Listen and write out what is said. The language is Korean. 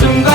순간